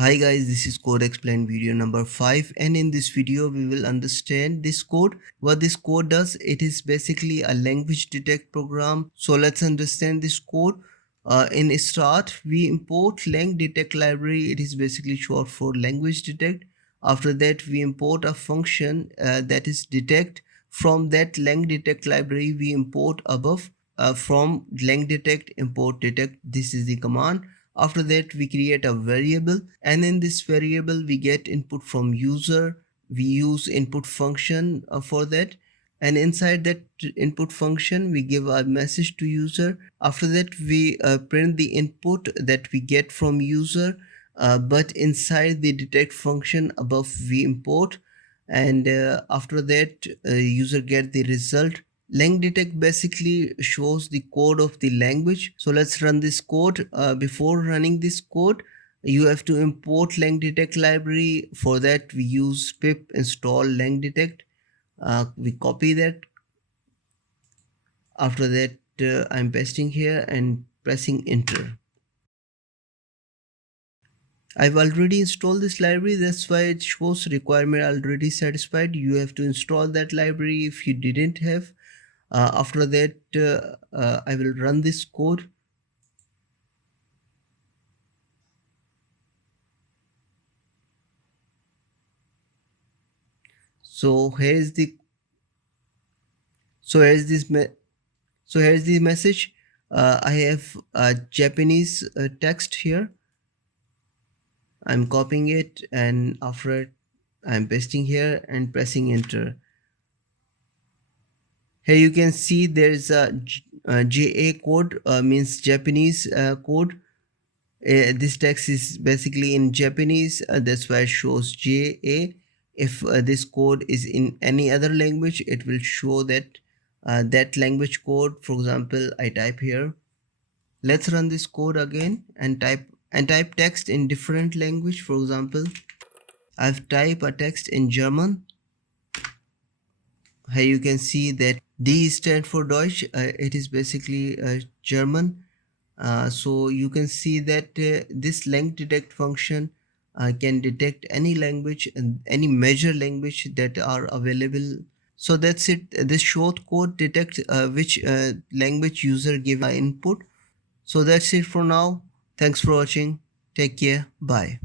Hi guys, this is Code Explained video number 5, and in this video we will understand this code. What this code does, it is basically a language detect program. So let's understand this code. In start, we import lang detect library. It is basically short for language detect. After that, we import a function that is detect. From that lang detect library, we import above from lang detect import detect. This is the command. After that, we create a variable, and in this variable we get input from user. We use input function for that, and inside that input function we give a message to user. After that, we print the input that we get from user, but inside the detect function above we import, and after that user get the result. Lang detect basically shows the code of the language. So let's run this code. Before running this code, you have to import lang detect library. For that, we use pip install lang detect. We copy that. After that, I'm pasting here and pressing enter. I've already installed this library, that's why it shows requirement already satisfied. You have to install that library if you didn't have. After that, I will run this code. So here's the so here's this me- so here's the message. I have a Japanese text here. I'm copying it, and after it, I'm pasting here and pressing enter. Here you can see there is a JA code, means Japanese code. This text is basically in Japanese, that's why it shows JA. If this code is in any other language, it will show that that language code. For example, I type here. Let's run this code again and type text in different language. For example, I've typed a text in German. Here you can see that D stands for Deutsch. It is basically German. So you can see that this lang detect function can detect any language and any major language that are available. So that's it. This short code detects which language user give input. So that's it for now. Thanks for watching. Take care. Bye.